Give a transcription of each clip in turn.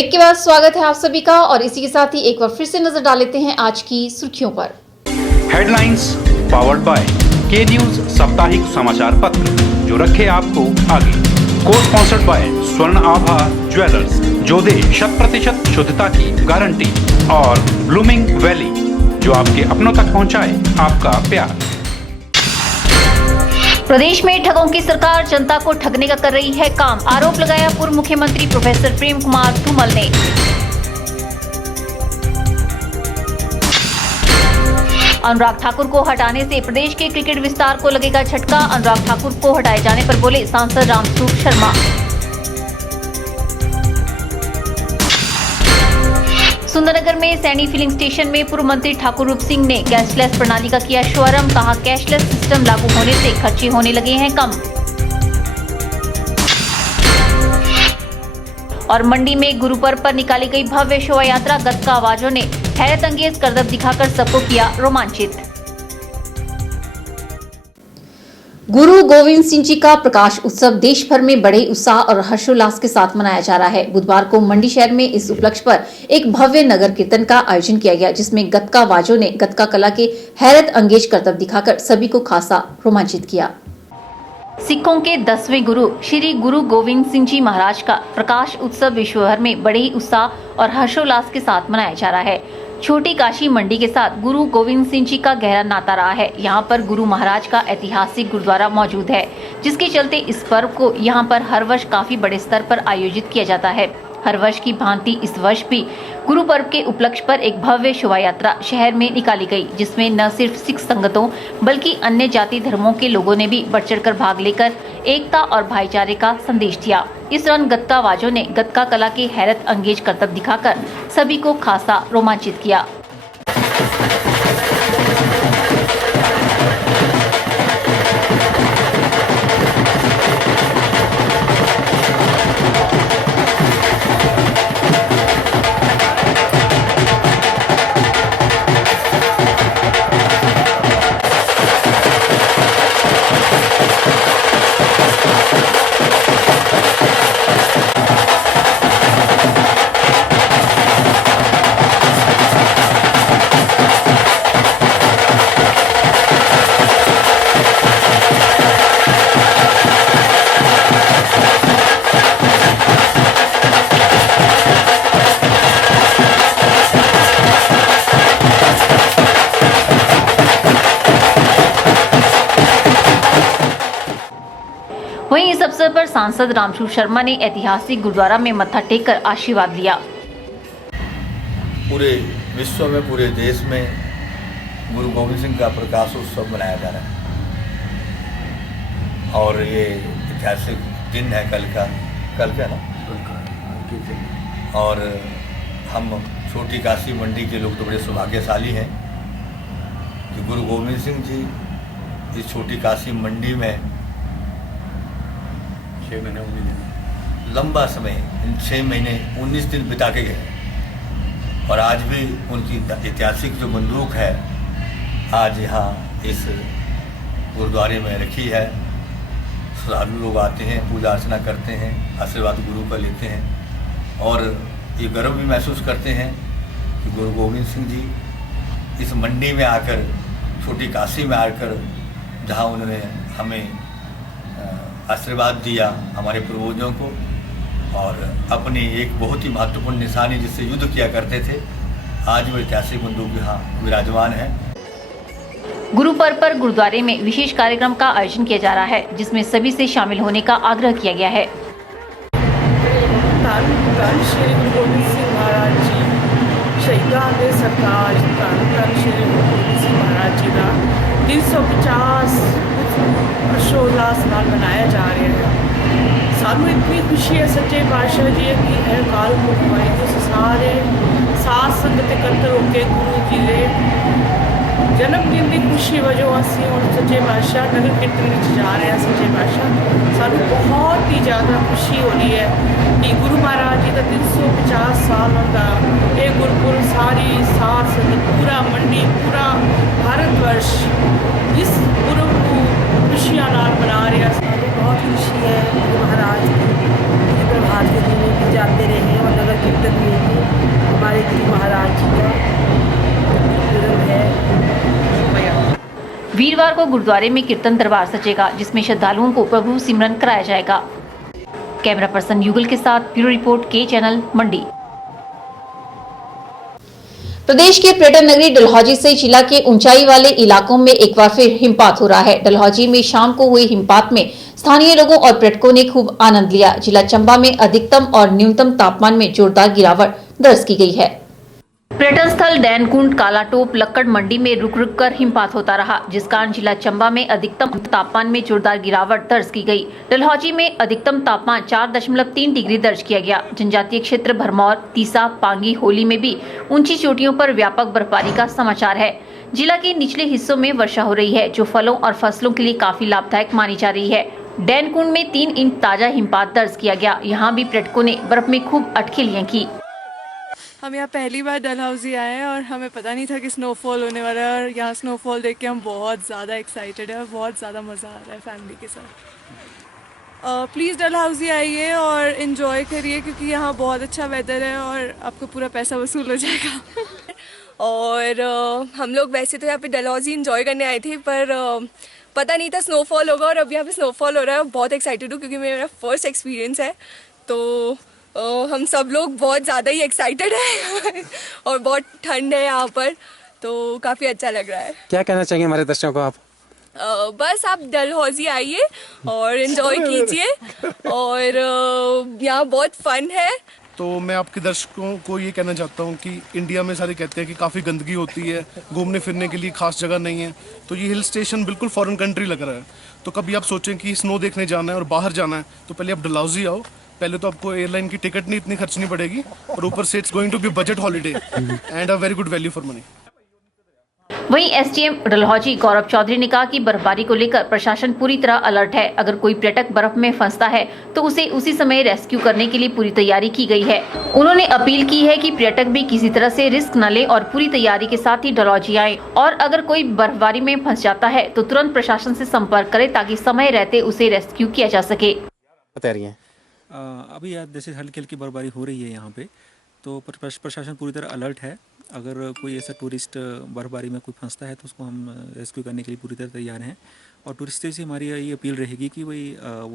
Break के बाद स्वागत है आप सभी का और इसी के साथ ही एक बार फिर से नजर डाल लेते हैं आज की सुर्खियों पर। हेडलाइंस पावर्ड बाय के न्यूज साप्ताहिक समाचार पत्र, जो रखे आपको आगे। को स्पॉन्सर्ड बाय स्वर्ण आभा ज्वेलर्स, जो दे 100% शुद्धता की गारंटी, और ब्लूमिंग वैली, जो आपके अपनों तक पहुंचाए आपका प्यार। प्रदेश में ठगों की सरकार जनता को ठगने का कर रही है काम, आरोप लगाया पूर्व मुख्यमंत्री प्रोफेसर प्रेम कुमार धूमल ने। अनुराग ठाकुर को हटाने से प्रदेश के क्रिकेट विस्तार को लगेगा झटका, अनुराग ठाकुर को हटाए जाने पर बोले सांसद रामस्वरूप शर्मा। सुंदरनगर में सैनी फिलिंग स्टेशन में पूर्व मंत्री ठाकुर रूप सिंह ने कैशलेस प्रणाली का किया शुभारंभ, कहा कैशलेस सिस्टम लागू होने से खर्चे होने लगे हैं कम। और मंडी में गुरु पर्व पर निकाली गई भव्य शोभा यात्रा, गतका आवाजों ने हैरत अंगेज करतब दिखाकर सबको किया रोमांचित। गुरु गोविंद सिंह जी का प्रकाश उत्सव देश भर में बड़े उत्साह और हर्षोल्लास के साथ मनाया जा रहा है। बुधवार को मंडी शहर में इस उपलक्ष्य पर एक भव्य नगर कीर्तन का आयोजन किया गया, जिसमें गतका वाजों ने गतका कला के हैरत अंगेज करतब दिखाकर सभी को खासा रोमांचित किया। सिखों के 10वें गुरु श्री गुरु गोविंद सिंह जी महाराज का प्रकाश उत्सव विश्व भर में बड़े ही उत्साह और हर्षोल्लास के साथ मनाया जा रहा है। छोटी काशी मंडी के साथ गुरु गोविंद सिंह जी का गहरा नाता रहा है। यहाँ पर गुरु महाराज का ऐतिहासिक गुरुद्वारा मौजूद है, जिसके चलते इस पर्व को यहाँ पर हर वर्ष काफी बड़े स्तर पर आयोजित किया जाता है। हर वर्ष की भांति इस वर्ष भी गुरु पर्व के उपलक्ष्य पर एक भव्य शोभा यात्रा शहर में निकाली गई, जिसमें न सिर्फ सिख संगतों बल्कि अन्य जाति धर्मों के लोगों ने भी बढ़ चढ़कर भाग लेकर एकता और भाईचारे का संदेश दिया। इस दौरान गतका वाजों ने गतका कला के हैरत अंगेज करतब दिखाकर सभी को खासा रोमांचित किया। वहीं इस अवसर पर सांसद रामस्वरूप शर्मा ने ऐतिहासिक गुरुद्वारा में मत्था टेक कर आशीर्वाद लिया। पूरे विश्व में, पूरे देश में गुरु गोविंद सिंह का प्रकाश उत्सव मनाया जा रहा है और ये ऐतिहासिक दिन है कल का ना। और हम छोटी काशी मंडी के लोग तो बड़े सौभाग्यशाली हैं कि गुरु गोविंद सिंह जी इस छोटी काशी मंडी में 6 महीने 19 दिन लंबा समय, 6 महीने 19 दिन बिता के गए। और आज भी उनकी ऐतिहासिक जो बंदूक है आज यहाँ इस गुरुद्वारे में रखी है। श्रद्धालु लोग आते हैं, पूजा अर्चना करते हैं, आशीर्वाद गुरु का लेते हैं और ये गर्व भी महसूस करते हैं कि गुरु गोविंद सिंह जी इस मंडी में आकर, छोटी काशी में आकर, जहाँ उन्होंने हमें आशीर्वाद दिया, हमारे पूर्वजों को, और अपनी एक बहुत ही महत्वपूर्ण निशानी जिससे युद्ध किया करते थे, आज वो ऐतिहासिक बंदूक यहाँ विराजमान है। गुरु पर्व पर गुरुद्वारे में विशेष कार्यक्रम का आयोजन किया जा रहा है, जिसमें सभी से शामिल होने का आग्रह किया गया है। श्री गुरु गोविंद सिंह महाराज जी शहीदां दे सरताज, श्री गुरु गोविंद सिंह महाराज जी का 350 हर्षोल्लास नाल मनाया जा रहा है। सानू इतनी खुशी है सच्चे पातशाह जी की है काल मुखवाई तुस सारे साथ संगत एकत्र होकर गुरु जी के जन्मदिन की खुशी वजों असी हम सच्चे पातशाह नगर कीर्तन में जा रहे हैं। सच्चे पातशाह सानू बहुत ही ज़्यादा खुशी हो रही है कि गुरु महाराज जी का 350 साल का ये गुरपुरब सारी साथ संगत, पूरा मंडी, पूरा भारतवर्ष इस पुरब को खुशियां नाल मना रहा। बहुत खुशी है गुरु महाराज की प्रभात के दिन जाते रहे और नगर कीर्तन में भी हमारे गुरु महाराज जी का पूरन है। वीरवार को गुरुद्वारे में कीर्तन दरबार सजेगा, जिसमें श्रद्धालुओं को प्रभु सिमरन कराया जाएगा। कैमरा पर्सन युगल के साथ ब्यूरो रिपोर्ट के चैनल मंडी। प्रदेश के पर्यटन नगरी डलहौजी से जिला के ऊंचाई वाले इलाकों में एक बार फिर हिमपात हो रहा है। डलहौजी में शाम को हुए हिमपात में स्थानीय लोगों और पर्यटकों ने खूब आनंद लिया। जिला चंबा में अधिकतम और न्यूनतम तापमान में जोरदार गिरावट दर्ज की गई है। पर्यटन स्थल डैनकुंड, कालाटोप, लक्कड़ मंडी में रुक रुक कर हिमपात होता रहा, जिस कारण जिला चंबा में अधिकतम तापमान में जोरदार गिरावट दर्ज की गई। डलहौजी में अधिकतम तापमान 4.3 डिग्री दर्ज किया गया। जनजातीय क्षेत्र भरमौर, तीसा, पांगी, होली में भी ऊंची चोटियों पर व्यापक बर्फबारी का समाचार है। जिला के निचले हिस्सों में वर्षा हो रही है, जो फलों और फसलों के लिए काफी लाभदायक मानी जा रही है। डैनकुंड में 3 इंच ताजा हिमपात दर्ज किया गया। यहाँ भी पर्यटकों ने बर्फ में खूब अटखेलियां की। हम यहाँ पहली बार डलहौजी आए हैं और हमें पता नहीं था कि स्नोफॉल होने वाला है, और यहाँ स्नोफॉल देख के हम बहुत ज़्यादा एक्साइटेड है और बहुत ज़्यादा मज़ा आ रहा है फैमिली के साथ। प्लीज़ डलहौजी आइए और इन्जॉय करिए, क्योंकि यहाँ बहुत अच्छा वेदर है और आपको पूरा पैसा वसूल हो जाएगा। और हम लोग वैसे तो यहाँ पे डलहौजी इन्जॉय करने आए थे, पर पता नहीं था स्नोफॉल होगा, और अब यहाँ पे स्नोफॉल हो रहा है। बहुत एक्साइटेड हूँ क्योंकि मेरा फर्स्ट एक्सपीरियंस है, तो हम सब लोग बहुत ज़्यादा ही एक्साइटेड हैं और बहुत ठंड है यहाँ पर, तो काफ़ी अच्छा लग रहा है। क्या कहना चाहेंगे हमारे दर्शकों को आप? बस आप डलहौजी आइए और एंजॉय कीजिए, और यहाँ बहुत फन है। तो मैं आपके दर्शकों को ये कहना चाहता हूँ कि इंडिया में सारे कहते हैं कि काफ़ी गंदगी होती है, घूमने फिरने के लिए खास जगह नहीं है, तो ये हिल स्टेशन बिल्कुल फॉरेन कंट्री लग रहा है। तो कभी आप सोचें कि स्नो देखने जाना है और बाहर जाना है, तो पहले आप डलहौजी आओ। पहले तो आपको एयरलाइन की टिकट नहीं इतनी खर्चनी पड़ेगी, और ऊपर से it's going to be budget holiday and a very good value for money. वहीं एसडीएम डलहौजी गौरव चौधरी ने कहा कि बर्फबारी को लेकर प्रशासन पूरी तरह अलर्ट है। अगर कोई पर्यटक बर्फ में फंसता है तो उसे उसी समय रेस्क्यू करने के लिए पूरी तैयारी की गई है। उन्होंने अपील की है कि पर्यटक भी किसी तरह से रिस्क न ले और पूरी तैयारी के साथ ही डलहौजी आए, और अगर कोई बर्फबारी में फंस जाता है तो तुरंत प्रशासन से संपर्क करे, ताकि समय रहते उसे रेस्क्यू किया जा सके। अभी जैसे हल्की हल्की बर्फबारी हो रही है यहाँ पे, तो प्रशासन पूरी तरह अलर्ट है। अगर कोई ऐसा टूरिस्ट बर्फबारी में कोई फंसता है तो उसको हम रेस्क्यू करने के लिए पूरी तरह तैयार हैं। और टूरिस्टों से हमारी ये अपील रहेगी कि वो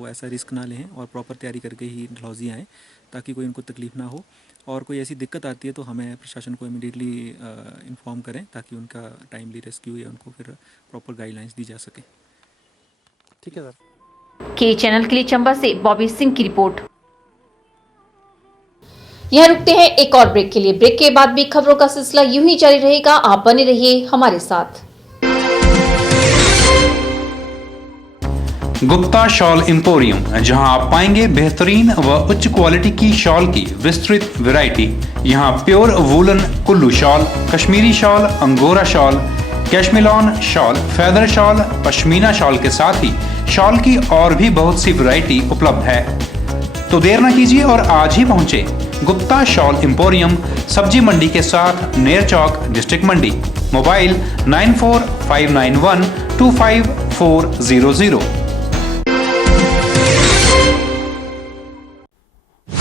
ऐसा रिस्क ना लें और प्रॉपर तैयारी करके ही डलहौजी आएँ, ताकि कोई उनको तकलीफ़ ना हो। और कोई ऐसी दिक्कत आती है तो हमें प्रशासन को इमीडिएटली इन्फॉर्म करें, ताकि उनका टाइमली रेस्क्यू या उनको फिर प्रॉपर गाइडलाइंस दी जा सके। ठीक है सर। के चैनल के लिए चंबा से बॉबी सिंह की रिपोर्ट। यहाँ रुकते हैं एक और ब्रेक के लिए। ब्रेक के बाद भी खबरों का सिलसिला यूं ही जारी रहेगा। आप बने रहिए हमारे साथ। गुप्ता शॉल एम्पोरियम, जहां आप पाएंगे बेहतरीन व उच्च क्वालिटी की शॉल की विस्तृत वैरायटी। यहां pure woollen Kullu shawl, Kashmiri shawl, angora shawl, cashmilon shawl, feather shawl, pashmina shawl के साथ ही शॉल की और भी बहुत सी वैरायटी उपलब्ध है। तो देर न कीजिए और आज ही पहुंचे गुप्ता शॉल एम्पोरियम, सब्जी मंडी के साथ नेर चौक, डिस्ट्रिक्ट मंडी। मोबाइल 9459125400।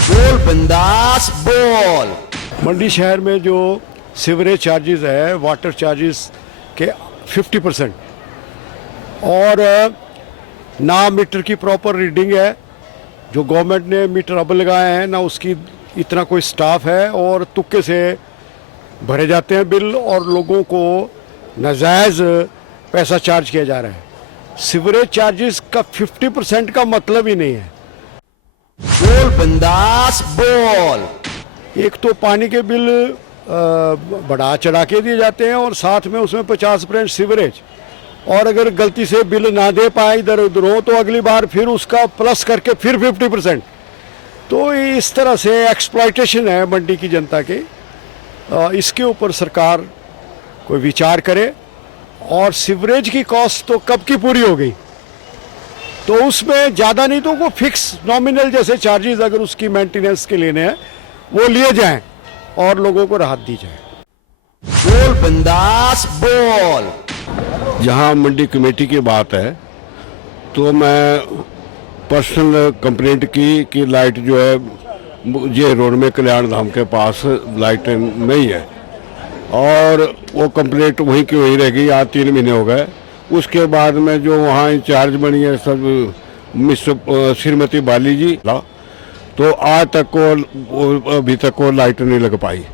बोल बिंदास बोल। मंडी शहर में जो सीवरेज चार्जेस है, वाटर चार्जेस के 50%, और ना मीटर की प्रॉपर रीडिंग है। जो गवर्नमेंट ने मीटर अब लगाए हैं ना उसकी इतना कोई स्टाफ है, और तुक्के से भरे जाते हैं बिल, और लोगों को नाजायज़ पैसा चार्ज किया जा रहा है। सीवरेज चार्जेस का 50% का मतलब ही नहीं है। बोल बिंदास बोल। एक तो पानी के बिल बढ़ा चढ़ा के दिए जाते हैं, और साथ में उसमें 50% सीवरेज, और अगर गलती से बिल ना दे पाए इधर उधर हो तो अगली बार फिर उसका प्लस करके फिर 50%। तो इस तरह से एक्सप्लॉयटेशन है मंडी की जनता के। इसके ऊपर सरकार कोई विचार करे। और सीवरेज की कॉस्ट तो कब की पूरी हो गई, तो उसमें ज़्यादा नहीं तो वो फिक्स नॉमिनल जैसे चार्जेस अगर उसकी मेंटेनेंस के लेने हैं वो लिए जाएं और लोगों को राहत दी जाए। बोल बिंदास बोल। जहां मंडी कमेटी की बात है तो मैं पर्सनल कंप्लेंट की कि लाइट जो है जे रोड में कल्याण धाम के पास लाइटें नहीं है और वो कंप्लीट वहीं की वहीं रह गई। आज 3 महीने हो गए। उसके बाद में जो वहाँ इंचार्ज बनी है सब मिस्टर श्रीमती बाली जी, तो आज तक को अभी तक को लाइट नहीं लग पाई।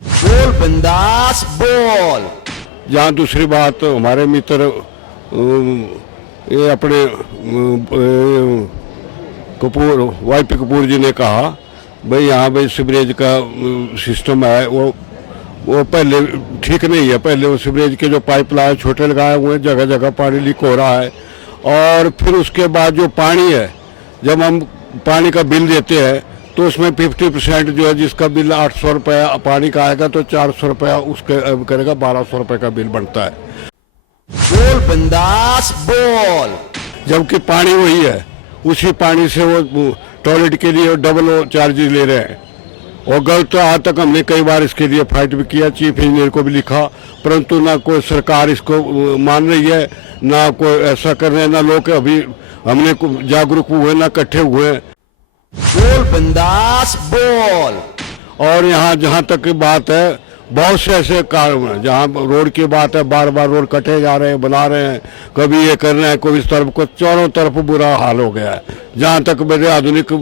बोल बिंदास बोल। जहाँ दूसरी बात हमारे मित्र ये अपने कपूर वाईपी कपूर जी ने कहा भाई यहाँ भाई सीवरेज का सिस्टम है वो पहले ठीक नहीं है। पहले वो सीवरेज के जो पाइपलाइन छोटे लगाए हुए हैं, जगह जगह पानी लीक हो रहा है। और फिर उसके बाद जो पानी है, जब हम पानी का बिल देते हैं तो उसमें 50% जो है, जिसका बिल 800 रुपया पानी का आएगा तो 400 रुपया उसके करेगा, 1200 रुपये का बिल बनता है। बोल बिंदास बोल। जबकि पानी वही है, उसी पानी से वो टॉयलेट के लिए डबल चार्जेस ले रहे हैं। और गलत तो आज तक हमने कई बार इसके लिए फाइट भी किया, चीफ इंजीनियर को भी लिखा, परंतु ना कोई सरकार इसको मान रही है, ना कोई ऐसा कर रहे हैं, ना लोग अभी हमने जागरूक हुए, ना इकट्ठे हुए। बोल बिंदास बोल। और यहाँ जहाँ तक की बात है, बहुत से ऐसे काम हैं जहाँ रोड की बात है, बार बार रोड कटे जा रहे हैं, बना रहे हैं, कभी ये कर रहे हैं, कोई इस तरफ को, चारों तरफ बुरा हाल हो गया है। जहाँ तक मेरे आधुनिक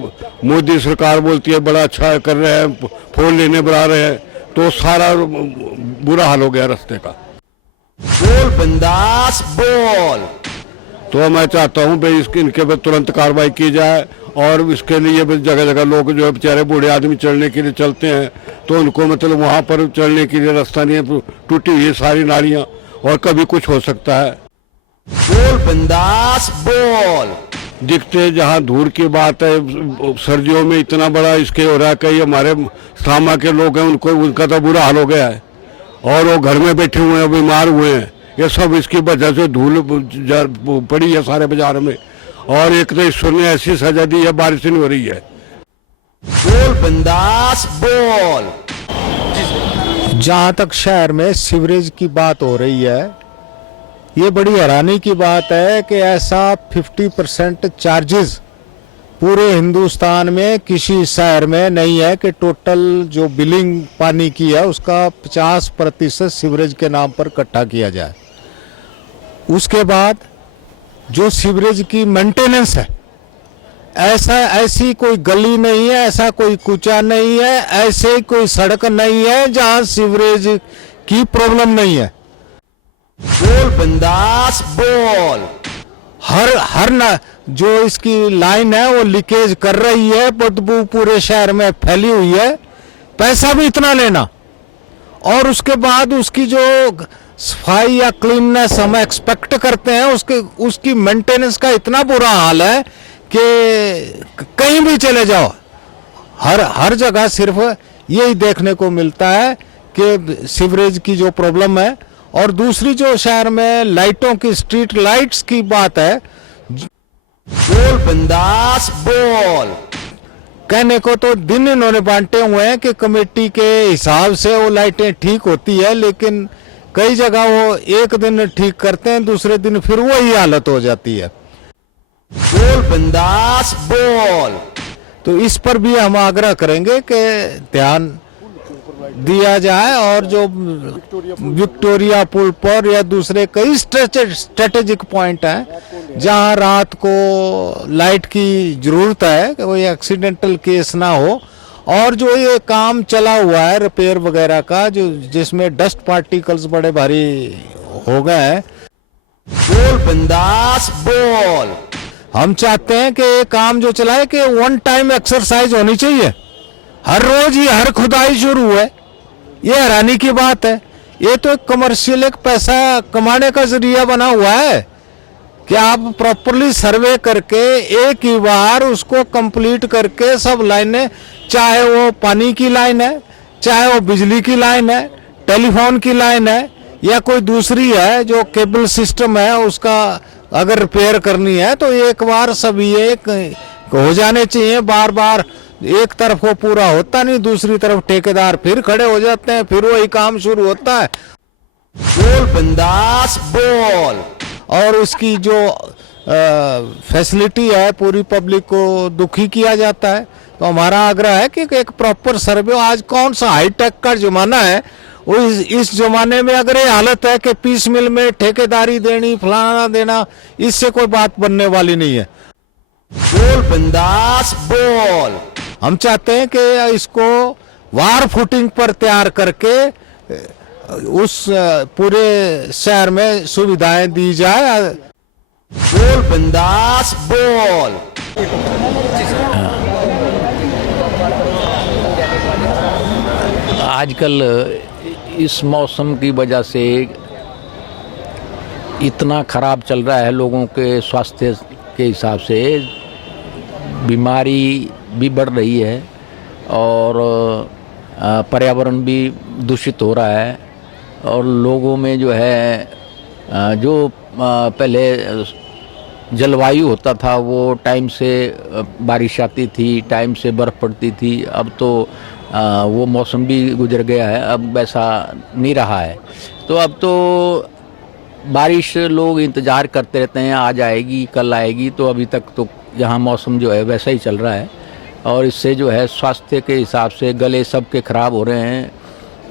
मोदी सरकार बोलती है बड़ा अच्छा कर रहे हैं, फोन लेने बढ़ा रहे हैं, तो सारा बुरा हाल हो गया रास्ते का। बोल बिंदास बोल। तो मैं चाहता हूँ भाई इनके पर तुरंत कार्रवाई की जाए। और इसके लिए जगह जगह लोग जो है बेचारे बूढ़े आदमी चढ़ने के लिए चलते हैं, तो उनको मतलब वहाँ पर चढ़ने के लिए रास्ता नहीं है, टूटी हुई सारी नालियाँ, और कभी कुछ हो सकता है। बोल बिंदास बोल। दिखते जहाँ धूल की बात है, सर्दियों में इतना बड़ा इसके हो रहा है, कई हमारे सामा के लोग हैं उनका तो बुरा हाल हो गया है, और वो घर में बैठे हुए हैं, बीमार हुए हैं। ये सब इसकी वजह से धूल पड़ी है सारे बाजार में। और एक तो ईश्वर ने ऐसी सजा दी है, बारिश नहीं हो रही है। बोल बिंदास बोल। जहाँ तक शहर में सीवरेज की बात हो रही है, ये बड़ी हैरानी की बात है कि ऐसा 50% चार्जेस पूरे हिंदुस्तान में किसी शहर में नहीं है कि टोटल जो बिलिंग पानी की है उसका 50% सीवरेज के नाम पर इकट्ठा किया जाए। उसके बाद जो सीवरेज की मेंटेनेंस है, ऐसी कोई गली नहीं है, ऐसा कोई कूचा नहीं है, ऐसे कोई सड़क नहीं है जहां सीवरेज की प्रॉब्लम नहीं है। बोल बिंदास बोल। हर ना जो इसकी लाइन है वो लीकेज कर रही है, बदबू पूरे शहर में फैली हुई है, पैसा भी इतना लेना, और उसके बाद उसकी जो सफाई या क्लीननेस हम एक्सपेक्ट करते हैं, उसकी मेंटेनेंस का इतना बुरा हाल है कि कहीं भी चले जाओ हर जगह सिर्फ यही देखने को मिलता है कि सीवरेज की जो प्रॉब्लम है। और दूसरी जो शहर में लाइटों की, स्ट्रीट लाइट्स की बात है, बोल बिंदास बोल। कहने को तो दिन इन्होंने बांटे हुए हैं कि कमेटी के हिसाब से वो लाइटें ठीक होती है, लेकिन कई जगह वो एक दिन ठीक करते हैं, दूसरे दिन फिर वही हालत हो जाती है। बोल बिंदास बोल। तो इस पर भी हम आग्रह करेंगे कि ध्यान दिया जाए, और जो विक्टोरिया पुल पर या दूसरे कई स्ट्रेटेजिक पॉइंट हैं जहां रात को लाइट की जरूरत है कि वो एक्सीडेंटल केस ना हो, और जो ये काम चला हुआ है रिपेयर वगैरह का, जो जिसमें डस्ट पार्टिकल्स बड़े भारी हो गए हैं। बोल बिंदास बोल। हम चाहते हैं कि ये काम जो चला है कि 1 टाइम एक्सरसाइज होनी चाहिए, हर रोज ही हर खुदाई शुरू है। ये हैरानी की बात है, ये तो एक कमर्शियल एक पैसा कमाने का जरिया बना हुआ है कि आप प्रॉपरली सर्वे करके एक ही बार उसको कंप्लीट करके सब लाइनें, चाहे वो पानी की लाइन है, चाहे वो बिजली की लाइन है, टेलीफोन की लाइन है, या कोई दूसरी है जो केबल सिस्टम है, उसका अगर रिपेयर करनी है तो एक बार सब ये हो जाने चाहिए। बार बार एक तरफ वो पूरा होता नहीं, दूसरी तरफ ठेकेदार फिर खड़े हो जाते हैं, फिर वही काम शुरू होता है। बोल बिंदास बोल। और उसकी जो फैसिलिटी है पूरी पब्लिक को दुखी किया जाता है। तो हमारा आग्रह है कि एक प्रॉपर सर्वे, आज कौन सा हाईटेक का जमाना है, वो इस जमाने में अगर ये हालत है कि पीस मिल में ठेकेदारी देनी, फलाना देना, इससे कोई बात बनने वाली नहीं है। बोल बिंदास बोल। हम चाहते हैं कि इसको वार फुटिंग पर तैयार करके उस पूरे शहर में सुविधाएं दी जाए। बोल बिंदास बोल। आजकल इस मौसम की वजह से इतना ख़राब चल रहा है, लोगों के स्वास्थ्य के हिसाब से बीमारी भी बढ़ रही है और पर्यावरण भी दूषित हो रहा है और लोगों में जो है जो पहले जलवायु होता था वो टाइम से बारिश आती थी, टाइम से बर्फ़ पड़ती थी, अब तो वो मौसम भी गुजर गया है, अब वैसा नहीं रहा है। तो अब तो बारिश लोग इंतज़ार करते रहते हैं, आज आएगी कल आएगी, तो अभी तक तो यहाँ मौसम जो है वैसा ही चल रहा है और इससे जो है स्वास्थ्य के हिसाब से गले सबके ख़राब हो रहे हैं।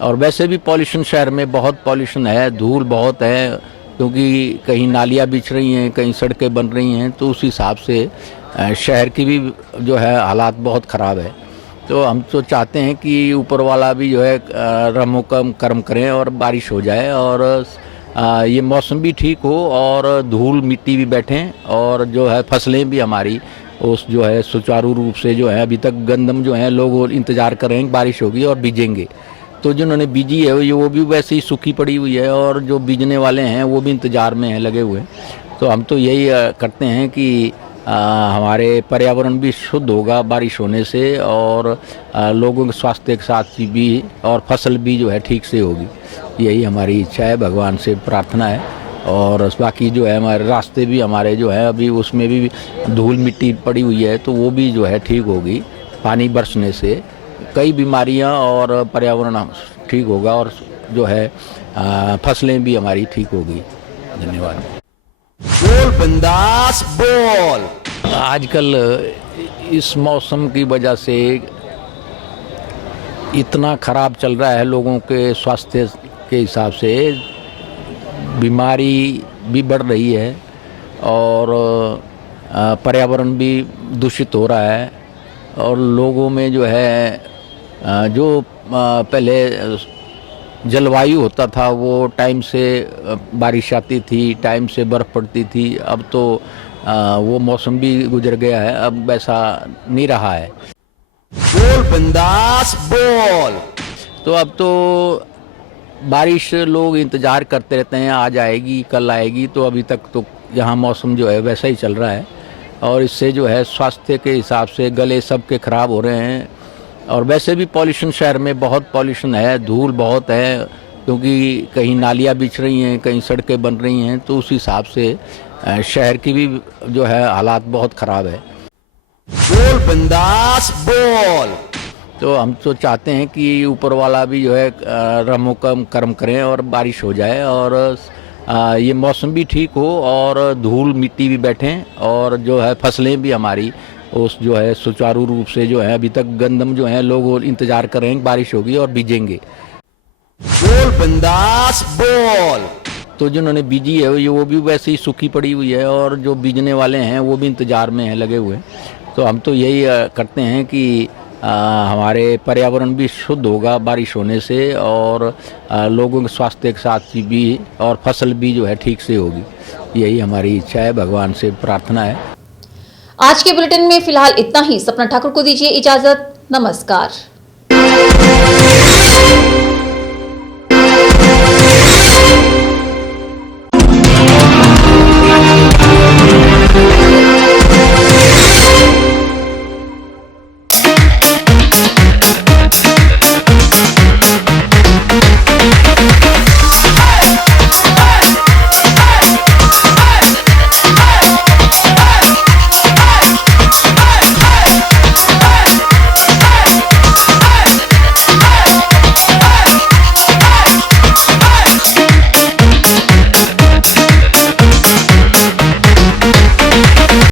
और वैसे भी पॉल्यूशन शहर में बहुत पॉल्यूशन है, धूल बहुत है, क्योंकि कहीं नालियाँ बिछ रही हैं, कहीं सड़कें बन रही हैं, तो उस हिसाब से शहर की भी जो है हालात बहुत ख़राब है। तो हम तो चाहते हैं कि ऊपर वाला भी जो है रहमो करम करें और बारिश हो जाए और ये मौसम भी ठीक हो और धूल मिट्टी भी बैठें और जो है फसलें भी हमारी उस जो है सुचारू रूप से जो है, अभी तक गंदम जो है लोग इंतज़ार कर रहे हैं बारिश होगी और बीजेंगे, तो जिन्होंने बीजी है वो भी वैसे ही सूखी पड़ी हुई है और जो बीजने वाले हैं वो भी इंतज़ार में हैं, लगे हुए हैं। तो हम तो यही करते हैं कि हमारे पर्यावरण भी शुद्ध होगा बारिश होने से और लोगों के स्वास्थ्य के साथ भी और फसल भी जो है ठीक से होगी, यही हमारी इच्छा है, भगवान से प्रार्थना है। और बाकी जो है हमारे रास्ते भी हमारे जो है अभी उसमें भी धूल मिट्टी पड़ी हुई है, तो वो भी जो है ठीक होगी, पानी बरसने से कई बीमारियां और पर्यावरण ठीक होगा और जो है फसलें भी हमारी ठीक होगी। धन्यवाद। बोल बिंदास बोल। आजकल इस मौसम की वजह से इतना ख़राब चल रहा है, लोगों के स्वास्थ्य के हिसाब से बीमारी भी बढ़ रही है और पर्यावरण भी दूषित हो रहा है और लोगों में जो है जो पहले जलवायु होता था वो टाइम से बारिश आती थी, टाइम से बर्फ़ पड़ती थी, अब तो वो मौसम भी गुजर गया है, अब वैसा नहीं रहा है। बोल बिंदास बोल। तो अब तो बारिश लोग इंतज़ार करते रहते हैं, आज आएगी कल आएगी, तो अभी तक तो यहाँ मौसम जो है वैसा ही चल रहा है और इससे जो है स्वास्थ्य के हिसाब से गले सबके ख़राब हो रहे हैं। और वैसे भी पॉल्यूशन शहर में बहुत पॉल्यूशन है, धूल बहुत है, क्योंकि कहीं नालियाँ बिछ रही हैं, कहीं सड़कें बन रही हैं, तो उस हिसाब से शहर की भी जो है हालात बहुत ख़राब है। बोल बिंदास बोल। तो हम तो चाहते हैं कि ऊपर वाला भी जो है रहमो करम करें और बारिश हो जाए और ये मौसम भी ठीक हो और धूल मिट्टी भी बैठें और जो है फसलें भी हमारी उस जो है सुचारू रूप से जो है, अभी तक गंदम जो है लोग इंतज़ार कर रहे हैं बारिश होगी और बीजेंगे। बोल बिंदास बोल। तो जिन्होंने बीजी है वो भी वैसे ही सूखी पड़ी हुई है और जो बीजने वाले हैं वो भी इंतज़ार में हैं, लगे हुए हैं। तो हम तो यही करते हैं कि हमारे पर्यावरण भी शुद्ध होगा बारिश होने से और लोगों के स्वास्थ्य के साथ भी और फसल भी जो है ठीक से होगी, यही हमारी इच्छा है, भगवान से प्रार्थना है। आज के बुलेटिन में फिलहाल इतना ही। सपना ठाकुर को दीजिए इजाजत। नमस्कार।